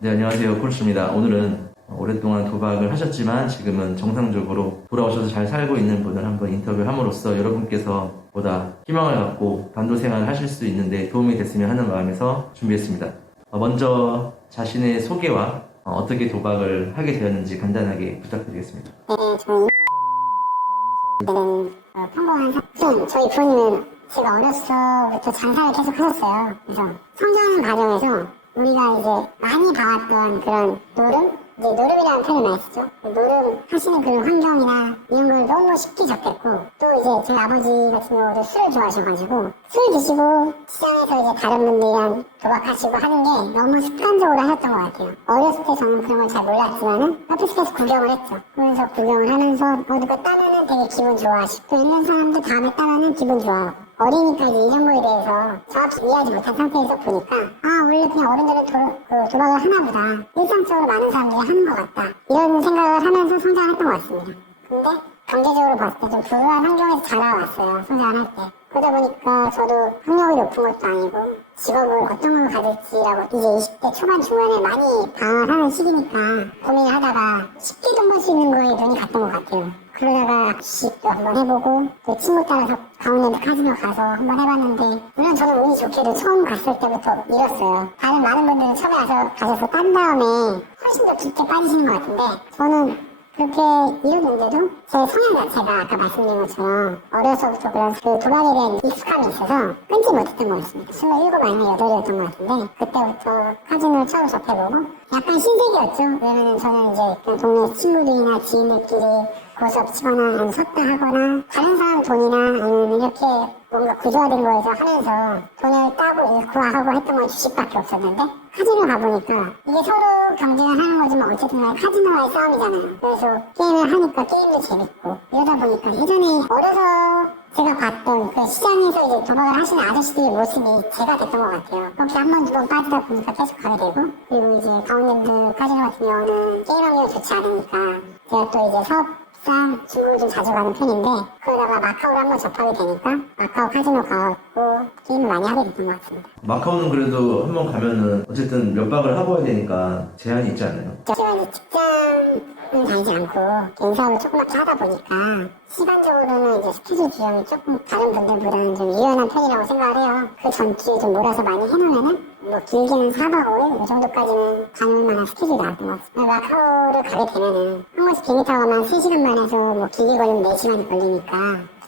네, 안녕하세요. 콜스입니다. 오늘은 오랫동안 도박을 하셨지만 지금은 정상적으로 돌아오셔서 잘 살고 있는 분을 한번 인터뷰를 함으로써 여러분께서 보다 희망을 갖고 반도 생활을 하실 수 있는데 도움이 됐으면 하는 마음에서 준비했습니다. 어, 먼저 자신의 소개와 어, 어떻게 도박을 하게 되었는지 간단하게 부탁드리겠습니다. 네, 저희 는 어, 평범한 학생, 저희 부모님은 제가 어렸을 때부터 장사를 계속 하셨어요. 그래서 성장하는 과정에서 우리가 이제 많이 봐왔던 그런 노름? 이제 노름이라는 많이 쓰죠. 노름 하시는 그런 환경이나 이런 걸 너무 쉽게 접했고 또 이제 저희 아버지 같은 경우도 술을 좋아하셔가지고 술 드시고 시장에서 이제 다른 분들이랑 도박하시고 하는 게 너무 습관적으로 하셨던 것 같아요. 어렸을 때 저는 그런 걸 잘 몰랐지만은 옆에서 계속 구경을 했죠. 그러면서 구경을 하면서 어 누가 따면은 되게 기분 좋아하시고 또 있는 사람들 다음에 따면은 기분 좋아하고 어리니까 이제 이런 거에 대해서 정확히 이해하지 못한 상태에서 보니까 아 원래 그냥 어른들은 도, 그 도박을 하나 보다. 일상적으로 많은 사람들이 하는 것 같다. 이런 생각을 하면서 성장을 했던 것 같습니다. 근데 경제적으로 봤을 때 좀 불우한 환경에서 자라왔어요 성장을 할 때. 그러다 보니까 저도 학력이 높은 것도 아니고 직업을 어떤 걸 가질지라고 이제 20대 초반 중반에 많이 방황을 하는 시기니까 고민을 하다가 쉽게 돈 벌 수 있는 거에 눈이 갔던 것 같아요. 그러다가 주식도 한번 해보고 또 친구 따라서 강원랜드 카지노 가서 한번 해봤는데 물론 저는 운이 좋게도 처음 갔을 때부터 잃었어요. 다른 많은 분들은 처음에 가서 가셔서 딴 다음에 훨씬 더 깊게 빠지시는 것 같은데 저는 그렇게 이루는데도 제 성향 자체가 아까 말씀드린 것처럼 어려서부터 그런 그 도박에 대한 익숙함이 있어서 끊지 못했던 것 같습니다. 27 아니면 8이었던 것 같은데 그때부터 카지노를 처음 접해보고 약간 신세계였죠. 왜냐면 저는 이제 그 동네 친구들이나 지인들끼리 고수업 치거나 아니면 섰다 하거나 다른 사람 돈이나 아니면 이렇게 뭔가 구조화된 거에서 하면서 돈을 따고 잃고 하고 했던 건 주식밖에 없었는데 카지노 가보니까 이게 서로 경쟁을 하는 거지만 어쨌든 간에 카지노와의 싸움이잖아요. 그래서 게임을 하니까 게임도 재밌고 이러다 보니까 예전에 어려서 제가 봤던 그 시장에서 이제 도박을 하시는 아저씨들의 모습이 제가 됐던 것 같아요. 그렇게 한번 두 번 빠지다 보니까 계속 가게 되고 그리고 이제 가운데들 카지노 같은 경우는 게임 환경이 좋지 않으니까 제가 또 이제 사업 상 중국을 좀 자주 가는 편인데 그러다가 마카오를 한번 접하게 되니까 마카오 카지노 가고 게임을 많이 하게 됐던 것 같습니다. 마카오는 그래도 한 번 가면은 어쨌든 몇 박을 하고 와야 되니까 제한이 있지 않나요? 시간이 직장은 다니지 않고 개인 사업을 조그맣게 하다 보니까 시간적으로는 이제 스케줄 규정이 조금 다른 분들보다는 좀 유연한 편이라고 생각을 해요. 그 전주에 좀 몰아서 많이 해놓으면은 뭐 길게는 4박 5일 이 정도까지는 가능할 만한 스케줄이 나왔던 것 같습니다. 마카오를 가게 되면은 한 번씩 비행기 타고 가면 3시간만 해서 뭐 길게 걸리면 4시간이 걸리니까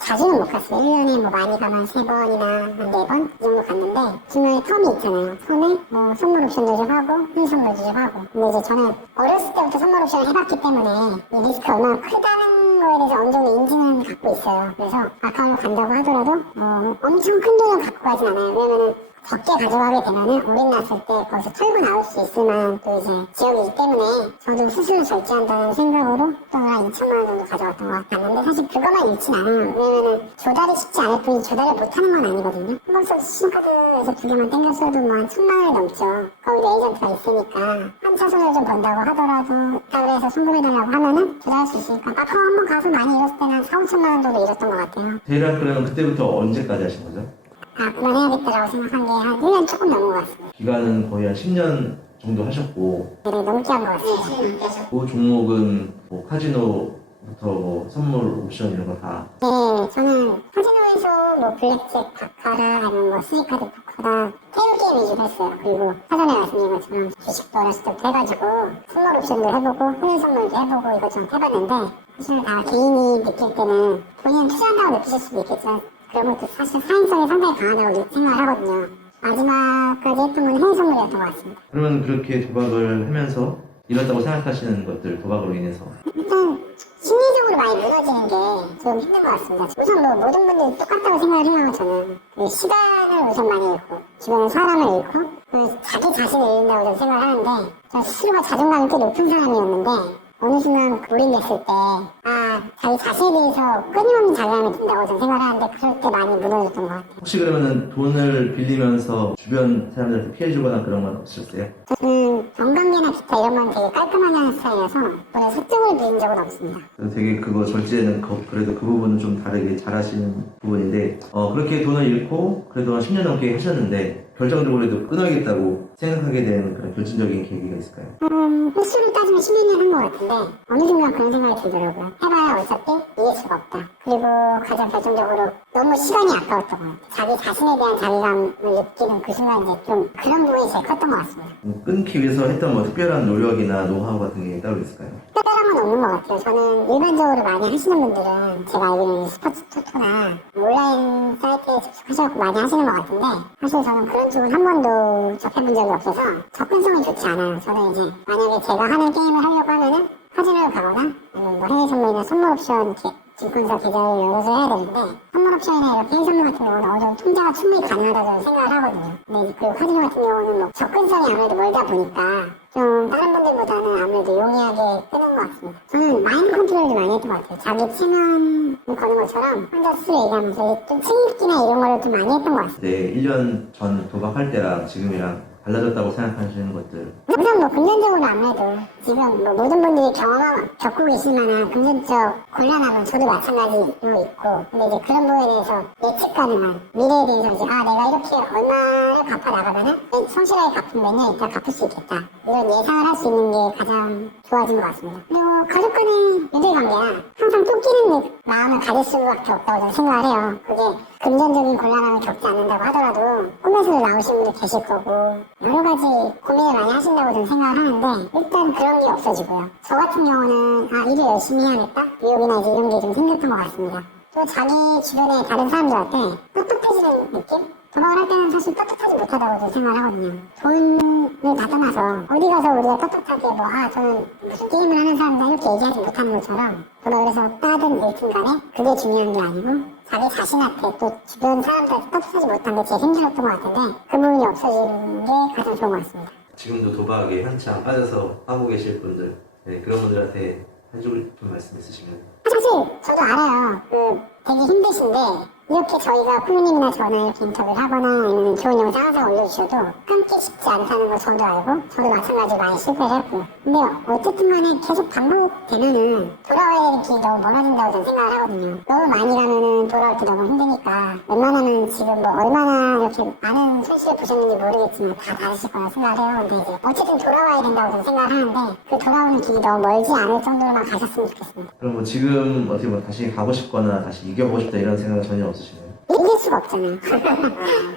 자주는 못 갔어요. 1년에 뭐 많이 가면 3번이나 한 4번? 이 정도 갔는데 중간에 텀이 있잖아요. 텀에 뭐 선물 옵션도 좀 하고 현선물도 좀 하고 근데 이제 저는 어렸을 때부터 선물 옵션을 해봤기 때문에 이 리스크가 얼마나 크다는 거에 대해서 어느 정도 인지는 갖고 있어요. 그래서 아까운 간다고 하더라도 어, 엄청 큰 돈은 갖고 가진 않아요. 왜냐면은 적게 가져가게 되면은 어린 났을 때 거기서 털고 나올 수 있을 만한 또 이제 지역이기 때문에 저도 스스로 절제한다는 생각으로 또한 2천만 원 정도 가져갔던 것 같았는데 사실 그것만 잃진 않아요. 왜냐면은 조달이 쉽지 않을 뿐이 조달을 못하는 건 아니거든요. 한번서 신용카드에서 두 개만 땡겼어도 뭐 한 천만 원이 넘죠. 거기도 에이전트가 있으니까 한 차선을 좀 번다고 하더라도 있다 그래서 송금해달라고 하면은 조달할 수 있으니까 마카오 한번 가서 많이 잃었을 때는 한 4, 5천만 원 정도 잃었던 것 같아요. 대략 그러면 그때부터 언제까지 하신 거죠? 아 그만해야겠다라고 생각한 게 한 1년 조금 넘은 것 같습니다. 기간은 거의 한 10년 정도 하셨고 되게 넘게 한 것 같습니다. 그 종목은 뭐 카지노부터 뭐 선물 옵션 이런 거 다 네, 저는 카지노에서 뭐 블랙잭, 바카라, 아니면 뭐 스니카드, 포커다 테이블 게임 위주로 했어요. 그리고 사전에 말씀드린 것처럼 주식도 어렸을 때부터 해가지고 선물 옵션도 해보고 흔한 선물도 해보고 이것저것 해봤는데 사실 다 개인이 느낄 때는 본인 투자한다고 느끼실 수도 있겠지만 그런 것도 사실 사행성이 상당히 강하다고 생각을 하거든요. 마지막까지 했던 건 해외 선물이었던 것 같습니다. 그러면 그렇게 도박을 하면서 잃었다고 생각하시는 것들 도박으로 인해서 일단 심리적으로 많이 무너지는 게 좀 힘든 것 같습니다. 우선 뭐 모든 분들이 똑같다고 생각을 해요. 저는 그 시간을 우선 많이 잃고 주변에 사람을 잃고 그 자기 자신을 잃는다고 저는 생각을 하는데 저 스스로가 자존감이 꽤 높은 사람이었는데 어느 순간 몰입했을 때 아 자기 자신에 대해서 끊임없는 자괴감이 든다고 저는 생각을 하는데 그럴 때 많이 무너졌던 것 같아요. 혹시 그러면은 돈을 빌리면서 주변 사람들한테 피해 주거나 그런 건 없으셨어요? 저는 정관계나 기타 이런 건 되게 깔끔하게 하는 스타일이라서 오늘 속증을 부린 적은 없습니다. 되게 그거 절제는 거- 그래도 그 부분은 좀 다르게 잘하시는 부분인데 어, 그렇게 돈을 잃고 그래도 한 10년 넘게 하셨는데 결정적으로 도 끊어야겠다고 생각하게 된 그런 결정적인 계기가 있을까요? 음, 횟수를 따지면 10년 한 것 같 은데 어느 순간 그런 생각이 들더라고요. 해봐야 어차피 이길 수가 없다. 그리고 가장 결정적으로 너무 시간이 아까웠던 것 같아요. 자기 자신에 대한 자괴감을 느끼는 그 순간 이제 좀 그런 부분이 제일 컸던 것 같습니다. 뭐 끊기 위해서 했던 뭐 특별한 노력이나 노하우 같은 게 따로 있을까요? 특별한 건 없는 것 같아요. 저는 일반적으로 많이 하시는 분들은 제가 알기로는 스포츠 토토나 온라인 사이트에 접속하셔서 많이 하시는 것 같은데 사실 저는 그런 쪽은 한 번도 접해본 적이 없어서 접근성이 좋지 않아요. 저는 이제 만약에 제가 하는 게임을 하려고 하면은 카지노를 가거나 뭐 해외 선물이나 선물 옵션 증권사 계좌를 열어서 해야 되는데 선물 옵션이나 이렇게 해외 선물 같은 경우는 어느 정도 통제가 충분히 가능하다고 생각을 하거든요. 근데 이제 그 카지노 같은 경우는 뭐 접근성이 아무래도 멀다 보니까 좀 다른 분들보다는 아무래도 용이하게 끄는 것 같습니다. 저는 마인드 컨트롤을 많이 했던 것 같아요. 자기 체면을 거는 것처럼 혼자 스스로 얘기하면서 좀 책임기나 이런 거를 좀 많이 했던 것 같습니다. 네, 1년 전 도박할 때랑 지금이랑 달라졌다고 생각하시는 것들. 우선 뭐 금전적으로 아무래도 지금 뭐 모든 분들이 경험하고 겪고 계실 만한 금전적 곤란함은 저도 마찬가지로 있고. 근데 이제 그런 부분에 대해서 예측 가능한 미래에 대해서 이제 아 내가 이렇게 얼마를 갚아 나가면은 성실하게 갚으면 몇 년 있다 갚을 수 있겠다. 이런 예상을 할 수 있는 게 가장 좋아진 것 같습니다 가족 간의 유대관계나 항상 쫓기는 마음을 가질 수밖에 없다고 저는 생각을 해요 그게 금전적인 곤란함을 겪지 않는다고 하더라도 꿈에서 나오신 분도 계실 거고 여러 가지 고민을 많이 하신다고 저는 생각을 하는데 일단 그런 게 없어지고요. 저 같은 경우는 아 일을 열심히 해야겠다 유혹이나 이제 이런 게 좀 생겼던 것 같습니다. 또 자기 주변의 다른 사람들한테 떳떳해지는 느낌? 도박을 할 때는 사실 떳떳하지 못하다고 생각을 하거든요. 돈을 다 떠나서 어디 가서 우리가 떳떳하게 뭐 아 저는 무슨 게임을 하는 사람이다 이렇게 얘기하지 못하는 것처럼 도박을 해서 따든 잃든 간에 그게 중요한 게 아니고 자기 자신한테 또 주변 사람들한테 떳떳하지 못한 게 제일 힘들었던 것 같은데 그 부분이 없어지는 게 가장 좋은 것 같습니다. 지금도 도박에 한창 빠져서 하고 계실 분들 네, 그런 분들한테 해주고 싶은 말씀 있으시면 사실 저도 알아요. 그 되게 힘드신데 이렇게 저희가 쿨님이나 저나 이렇게 인터뷰를 하거나 아니면 좋은 영상 항상 올려주셔도 끊기 쉽지 않다는 걸 저도 알고 저도 마찬가지로 많이 실패를 했고 근데 어쨌든 간에 계속 반복되면은 돌아와야 될 길이 너무 멀어진다고 저는 생각을 하거든요. 너무 많이 가면은 돌아올 때 너무 힘드니까 웬만하면 지금 뭐 얼마나 이렇게 많은 손실을 보셨는지 모르겠지만 다 다르실 거라 생각을 해요. 근데 이제 어쨌든 돌아와야 된다고 저는 생각을 하는데 그 돌아오는 길이 너무 멀지 않을 정도로만 가셨으면 좋겠습니다. 그럼 뭐 지금 어떻게 뭐 다시 가고 싶거나 다시 이겨보고 싶다 이런 생각은 전혀 없으시나요? 이길 수가 없잖아요. 네,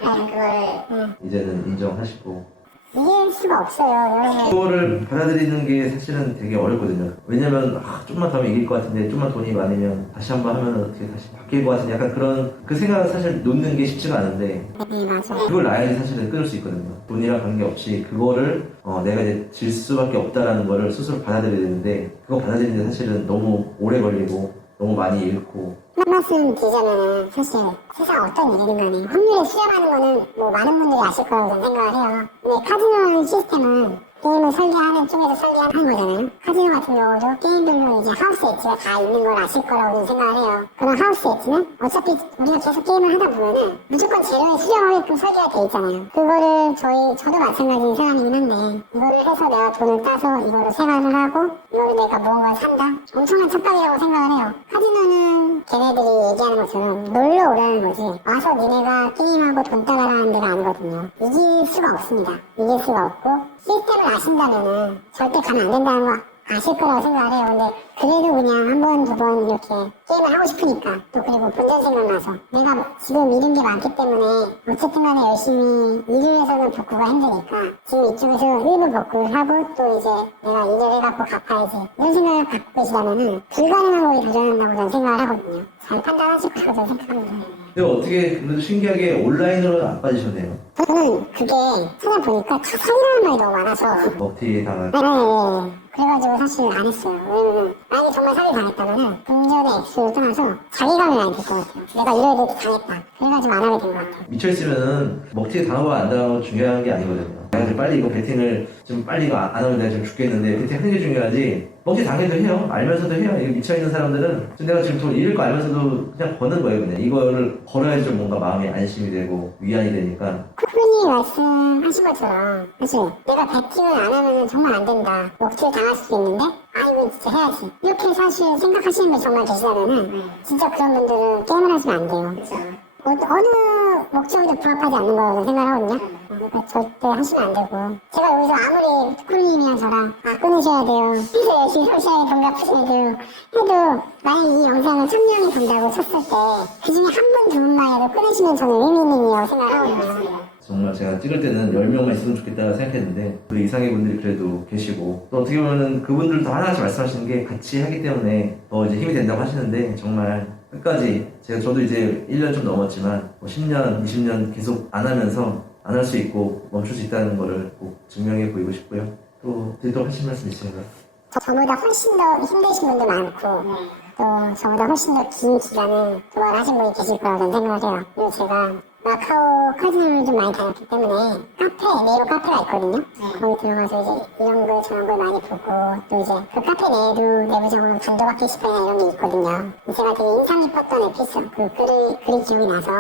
그거를 이제는 인정하시고 이길 수가 없어요. 여러분. 그거를 받아들이는 게 사실은 되게 어렵거든요. 왜냐면 아, 좀만 더 하면 이길 것 같은데 좀만 돈이 많으면 다시 한번 하면 어떻게 다시 바뀔 것 같은데 약간 그런 그 생각을 사실 놓는 게 쉽지가 않은데 네, 맞아요. 그걸 나야지 사실은 끊을 수 있거든요. 돈이랑 관계없이 그거를 어, 내가 이제 질 수밖에 없다라는 거를 스스로 받아들여야 되는데 그거 받아들이는데 사실은 너무 오래 걸리고 너무 많이 잃고 한 말씀 드리자면은 사실 세상 어떤 일이든 간에 확률에 수렴하는 거는 뭐 많은 분들이 아실 거라고 생각을 해요. 근데 카지노라는 시스템은 게임을 설계하는 쪽에서 설계하는 거잖아요. 카지노 같은 경우도 게임별로 이제 하우스 엣지가 다 있는 걸 아실 거라고 생각을 해요. 그런 하우스 엣지는 어차피 우리가 계속 게임을 하다 보면은 무조건 재료에 수렴하게끔 설계가 돼 있잖아요. 그거를 저희 저도 마찬가지인 사람이긴 한데 이거를 해서 내가 돈을 따서 이거를 생활을 하고 이거를 내가 무언가를 산다? 엄청난 착각이라고 생각을 해요. 카지노는 걔네들이 얘기하는 것처럼 놀러 오라는 거지 와서 니네가 게임하고 돈 따라라는 데가 아니거든요. 이길 수가 없습니다. 이길 수가 없고 시스템을 아신다면은 절대 가면 안 된다는 거 아실 거라고 생각을 해요. 근데 그래도 그냥 한 번, 두 번 이렇게 게임을 하고 싶으니까 또 그리고 본전 생각나서 내가 지금 잃은 게 많기 때문에 어쨌든 간에 열심히 일을 해서는 복구가 힘드니까 지금 이쪽에서 일부 복구를 하고 또 이제 내가 일을 해갖고 갚아야지 이런 생각을 갖고 계시다면은 불가능한 거에 도전한다고 저는 생각을 하거든요. 잘 판단하실 거라고 저는 생각합니다. 근데 어떻게 그래도 신기하게 온라인으로 안 빠지셨네요. 저는 그게 찾아보니까 다 사기라는 말이 너무 많아서 먹튀 당한 네, 네, 네. 그래가지고 사실 안 했어요. 왜냐면 만약에 정말 사기 당했다면은 금전의 액수를 떠나서 자기감이 많이 들 것 같아요. 내가 이래야 돼 당했다. 그래가지고 안 하게 된 것 같아요. 미쳐 있으면은 먹튀 당하고 안 당하고 중요한 게 아니거든요. 내가 좀 빨리 이거 베팅을 좀 빨리 이거 안 하면 내가 지금 죽겠는데 베팅 하는 게 중요하지 멍치 당해도 해요. 알면서도 해요. 이거 미쳐있는 사람들은. 내가 지금 돈 잃을 거 알면서도 그냥 거는 거예요 그냥. 이거를 걸어야지 좀 뭔가 마음이 안심이 되고 위안이 되니까. 프로님이 말씀하신 것처럼 사실 내가 배팅을 안 하면 정말 안 된다. 목줄 당할 수도 있는데? 아 이거 진짜 해야지. 이렇게 사실 생각하시는 분 정말 계시다면은 진짜 그런 분들은 게임을 하시면 안 돼요 어, 어느 목적에도 부합하지 않는 거라고 생각하거든요. 그러니까 절대 하시면 안 되고. 제가 여기서 아무리 프로님이랑 저랑 아 끊으셔야 돼요. 그래서 열심히 소시하게 돈 갚으셔야 돼요. 해도 만약 이 영상을 천 명이 본다고 쳤을 때 그 중에 한 분 두 분만이라도 끊으시면 저는 의미 있는 일이라고 생각하거든요. 정말 제가 찍을 때는 10명만 있으면 좋겠다 생각했는데 우리 이상의 분들이 그래도 계시고 또 어떻게 보면은 그분들도 하나같이 말씀하시는 게 같이 하기 때문에 더 이제 힘이 된다고 하시는데 정말 끝까지 제가 저도 이제 1년 좀 넘었지만 뭐 10년, 20년 계속 안 하면서 안 할 수 있고 멈출 수 있다는 거를 꼭 증명해 보이고 싶고요. 또 드리도록 하신 말씀 있으신가요? 저- 저보다 훨씬 더 힘드신 분도 많고 또 저보다 훨씬 더 긴 기간을 도발을 하신 분이 계실 거라고 저는 생각을 해요 그리고 제가 마카오 카지노를 좀 많이 다녔기 때문에 카페, 네이버 카페가 있거든요. 거기 들어가서 이제 이런 걸 저런 걸 많이 보고 또 이제 그 카페 내에도 내부적으로 반도박 게시판이나 이런 게 있거든요. 제가 되게 인상 깊었던 에피소드 그 글을, 글이 기억이 나서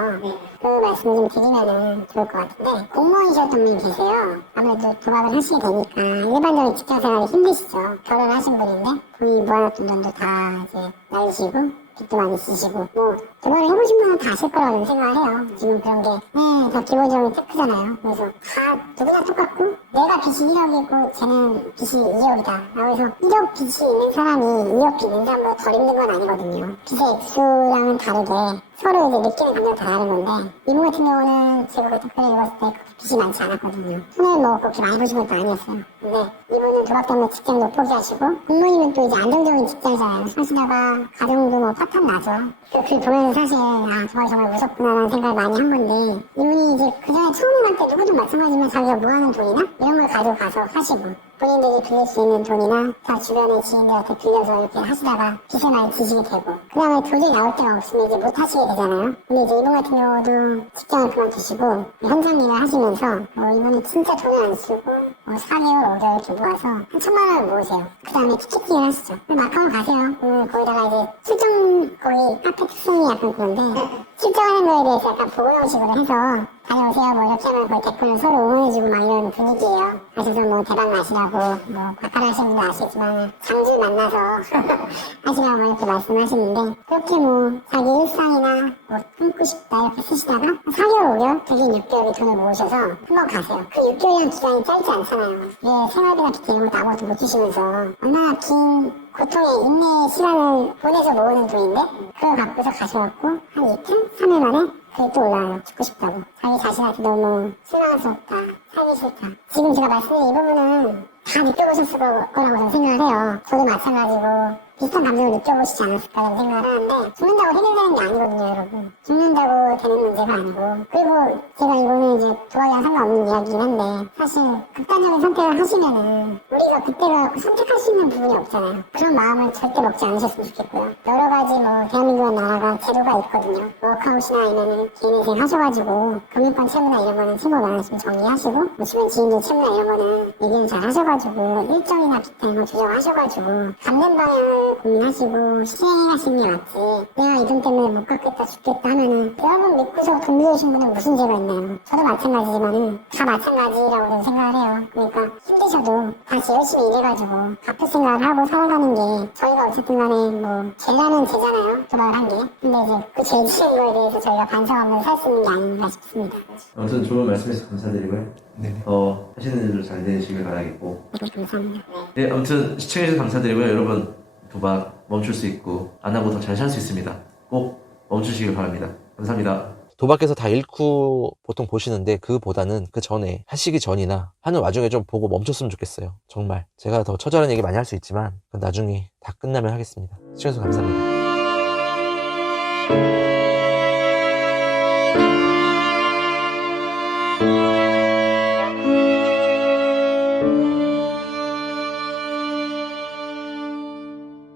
그 말씀을 좀 드리면은 좋을 것 같은데 공무원이셨던 분이 계세요. 아무래도 도박을 하시게 되니까 일반적인 직장 생활이 힘드시죠. 결혼하신 분인데 본인이 모아놨던 돈도 다 이제 날리시고 빚도 많이 쓰시고 뭐 도박을 해보신 분은 다 아실 거라고 생각을 해요. 지금 그런 게네다 기본적인 테크잖아요. 그래서 다 누구나 똑같고 내가 빚이 1억이고 쟤는 빚이 2억이다. 라고 해서 1억 빚이 있는 사람이 2억 빚 있는 사람보다 덜 힘든 건 아니거든요. 빚의 액수랑은 다르게 서로 이제 느끼는 감정이 다 다른 건데 이분 같은 경우는 제가 그때 글을 읽었을 때 그렇게 빚이 많지 않았거든요. 손을 뭐 그렇게 많이 보신 것도 아니었어요. 근데 이분은 도박 때문에 직장도 포기하시고 부모님은 또 이제 안정적인 직장이잖아요. 사시다가 가정도 뭐 파탄 나죠. 그글 보면서 사실 아 도박이 정말 무섭구나라는 생각을 많이 한 건데 이분이 이제 그 전에 처음에 갈 때 누구도 마찬가지지만 자기가 모아놓은 돈이나 이런 걸 가지고 가서 하시고 본인들이 빌릴 수 있는 돈이나 다 주변의 지인들한테 빌려서 이렇게 하시다가 빚을 많이 지시게 되고 그 다음에 도저히 나올 데가 없으면 이제 못 하시게 되잖아요. 근데 이제 이분 같은 경우도 직장을 그만두시고 현장 일을 하시면서 뭐 이분은 진짜 돈을 안 쓰고 뭐 4개월, 5개월 이렇게 모아서 한 천만 원을 모으세요. 그 다음에 티켓팅을 하시죠. 마카오 가세요. 그러면 거기다가 이제 출장 거기 카페 특성이 약간 그런데 출장하는 거에 대해서 약간 보고형식으로 해서 다녀오세요. 뭐 이렇게 하면 거의 댓글로 서로 응원해주고 막 이런 분위기예요. 그래서 뭐 대박 나시라고 뭐 과카를 하시는 분도 아시겠지만 장주 만나서 하시라고 이렇게 말씀하시는데 그렇게 뭐 자기 일상이나 뭐 끊고 싶다 이렇게 쓰시다가 4개월 5개월? 되긴 6개월이 돈을 모으셔서 한번 가세요. 그 6개월이라는 기간이 짧지 않잖아요. 왜 생활비나 기타 이런 것도 아무것도 못 주시면서 얼마나 긴 고통의 인내의 시간을 보내서 모으는 돈인데 그걸 갖고서 가셔갖고 한 이틀? 3일 만에 그게 또 올라와요. 죽고 싶다고. 자기 자신한테 너무 실망스럽다. 살기 싫다. 지금 제가 말씀드린 이 부분은 다 느껴보셨을 거- 거라고 저는 생각을 해요. 저도 마찬가지고 비슷한 감정을 느껴보시지 않았을까 저는 생각을 하는데 죽는다고 해결되는 게 아니거든요 여러분. 죽는다고 되는 문제가 아니고 그리고 제가 이거는 이제 도박이랑 상관없는 이야기긴 한데 사실 극단적인 선택을 하시면은 우리가 그때가 선택할 수 있는 부분이 없잖아요. 그런 마음을 절대 먹지 않으셨으면 좋겠고요. 여러 가지 뭐 대한민국의 나라가 제도가 있거든요. 워크아웃이나 아니면은 개인회생 하셔가지고 금융권 채무나 이런 거는 채무 많으시면 정리하시고 뭐 주변 지인들 채무나 이런 거는 얘기는 잘 하셔가지고 일정이나 거 조정하셔가지고 갚는 방향을 고민하시고 실행하시는 게 맞지. 내가 이 돈 때문에 못 갚겠다 죽겠다 하면은 여러분 믿고서 돈 빌려주신 분은 무슨 죄가 있나요? 저도 마찬가지지만은 다 마찬가지라고 저는 생각을 해요. 그러니까 힘드셔도 다시 열심히 일해가지고 갚을 생각을 하고 살아가는 게 저희가 어쨌든 간에 뭐 죄라는 죄잖아요. 도박을 한 게. 근데 이제 그 죄 지은 거에 대해서 저희가 반성 없는 살수 있는 게 아닌가 싶습니다. 아무튼 좋은 말씀해주셔서 감사드리고요. 네네. 더 하시는 일들 잘 되시길 바라겠고 네, 감사합니다. 네, 아무튼 시청해주셔서 감사드리고요. 여러분 도박 멈출 수 있고 안 하고 더 잘 살 수 있습니다. 꼭 멈추시길 바랍니다. 감사합니다. 도박에서 다 잃고 보통 보시는데 그보다는 그 전에 하시기 전이나 하는 와중에 좀 보고 멈췄으면 좋겠어요. 정말 제가 더 처절한 얘기 많이 할 수 있지만 그건 나중에 다 끝나면 하겠습니다. 시청해주셔서 감사합니다.